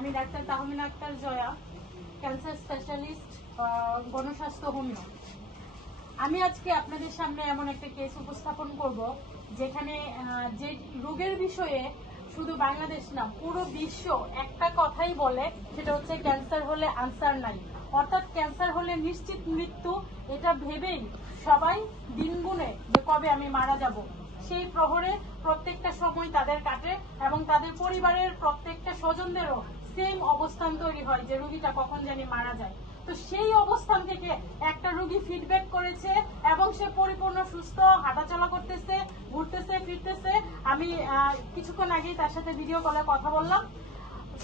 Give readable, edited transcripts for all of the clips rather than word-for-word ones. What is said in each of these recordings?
আমি doctor Tahmina Akter Joya, cancer specialist, Gonoshasthaya homeo. আমি আজকে আপনাদের সামনে এমন একটা কেস উপস্থাপন করব যেখানে যে রোগের বিষয়ে শুধু বাংলাদেশ না পুরো বিশ্ব একটা কথাই বলে, সেটা হচ্ছে ক্যান্সার হলে আনসার নাই, অর্থাৎ ক্যান্সার হলে নিশ্চিত মৃত্যু। এটা ভেবেই সবাই দিন গুনে যে কবে আমি মারা যাব, সেই প্রহরে প্রত্যেকটা সময় তাদের কাটে এবং তাদের পরিবারের প্রত্যেকটা স্বজনদেরও সেম অবস্থান তৈরি হয় যে রোগীটা কখন জানি মারা যায়। তো সেই অবস্থান থেকে একটা রোগী ফিডব্যাক করেছে এবং সে পরিপূর্ণ সুস্থ, হাঁটাচলা করতেছে, ঘুরতেছে, ফিরতেছে। আমি কিছুক্ষণ আগেই তার সাথে ভিডিও কলে কথা বললাম।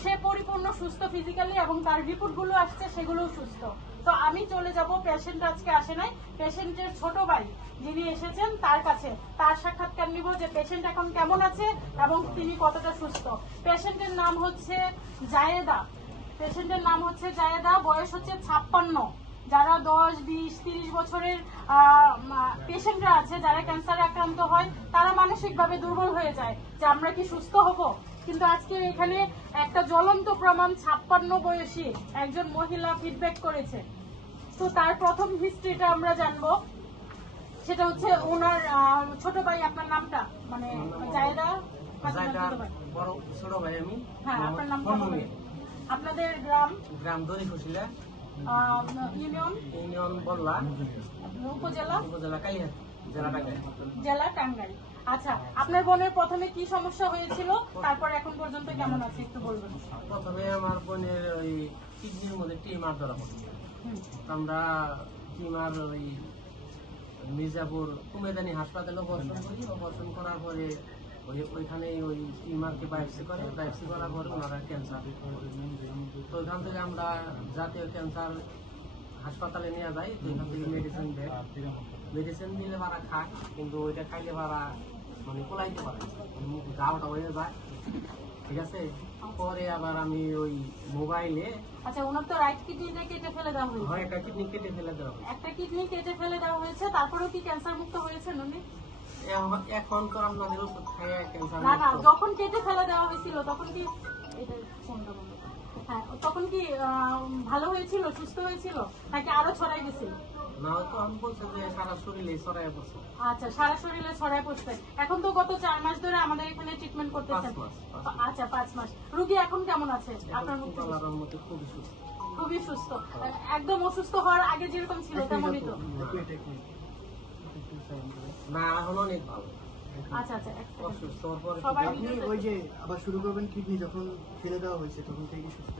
সে পরিপূর্ণ সুস্থ ফিজিক্যালি এবং তার রিপোর্টগুলো আসছে সেগুলোও সুস্থ। তো আমি চলে যাব, পেশেন্ট আজকে আসে নাই, পেশেন্টের ছোট ভাই যিনি এসেছেন তার কাছে, তার সাক্ষাৎকার নিব যে পেশেন্ট এখন কেমন আছে এবং তিনি কতটা সুস্থ। পেশেন্টের নাম হচ্ছে জায়েদা। পেশেন্টের নাম হচ্ছে জায়েদা, বয়স হচ্ছে 56। যারা 10, 20, 30 বছরের পেশেন্টরা আছে যারা ক্যান্সারে আক্রান্ত হয়, তারা মানসিকভাবে দুর্বল হয়ে যায় যে আমরা কি সুস্থ হব। কিন্তু আজকে এখানে একটা জ্বলন্ত প্রমাণ, 56 বয়সী একজন মহিলা ফিডব্যাক করেছে। তো তার প্রথম হিস্ট্রিটা আমরা জানবো। সেটা হচ্ছে ওনার ছোট ভাই। আপনার নামটা মানে জায়েদা বড় ছোট ভাই আমি। হ্যাঁ, আপনার নাম? আপনাদের গ্রাম? গ্রাম দড়িখুশিলা, ইউনিয়ন? ইউনিয়ন বল্লা, উপজেলা? উপজেলা কালিহাত, জেলা টাঙ্গাইল। জেলা টাঙ্গাইল। আচ্ছা, আপনার বোনের প্রথমে কি সমস্যা হয়েছিল, তারপর এখন পর্যন্ত কেমন আছে একটু বলবেন? প্রথমে আমার বোনের ওই কিডনির মধ্যে টিউমার ধরা পড়ছে। আমরা টিউমার ওই মির্জাপুর কুমেদানি হাসপাতালে অপারেশন করি। অপারেশন করার পরে ওইখানে ওই টিউমারকে বায়োপসি করে, বায়োপসি করার পরে ওনারা ক্যান্সার। তো ওইখান থেকে আমরা জাতীয় ক্যান্সার হাসপাতালে নিয়ে যাই। তো এখান থেকে মেডিসিন দেয়, মেডিসিন দিলে তারা খায়, কিন্তু ওইটা খাইলে তারা মানে কোলাইতে পারে, গাওটা হয়ে যায়। ঠিক আছে, পরে আবার আমি ওই মোবাইলে। আচ্ছা, ওনার তো রাইট কিডনিটা কেটে ফেলে দেওয়া হয়েছে। হয়, একটা কিডনি কেটে ফেলে দেওয়া হয়। একটা কিডনি কেটে ফেলে দেওয়া হয়েছে, তারপরেও কি ক্যান্সার মুক্ত হয়েছেন উনি? এখন তো আপনাদের ওষুধ খাইয়ে ক্যান্সার না না, যখন কেটে ফেলে দেওয়া হয়েছিল তখন কি এটা ফোনটা বন্ধ করো। হ্যাঁ, তখন কি ভালো হয়েছিল, সুস্থ হয়েছিল, নাকি আরো ছড়াই গেছিল? না, হয়তো আমি বলছি যে সারা শরীরে ছড়াই পড়ছে। আচ্ছা, সারা শরীরে ছড়াই পড়ছে। এখন তো গত 4 মাস ধরে আমাদের এখানে ট্রিটমেন্ট করতেছেন। 5 মাস। আচ্ছা, 5 মাস। রোগী এখন কেমন আছে আপনার মুখে? আল্লাহর মধ্যে খুবই সুস্থ। খুবই সুস্থ, একদম অসুস্থ হওয়ার আগে যেরকম ছিল তেমনই তো? না, এখন অনেক ভালো। আচ্ছা আচ্ছা, অসুস্থ হওয়ার পরে সবাই আপনি ওই যে আবার শুরু করবেন কিডনি যখন ফেলে দেওয়া হয়েছে তখন থেকে সুস্থ?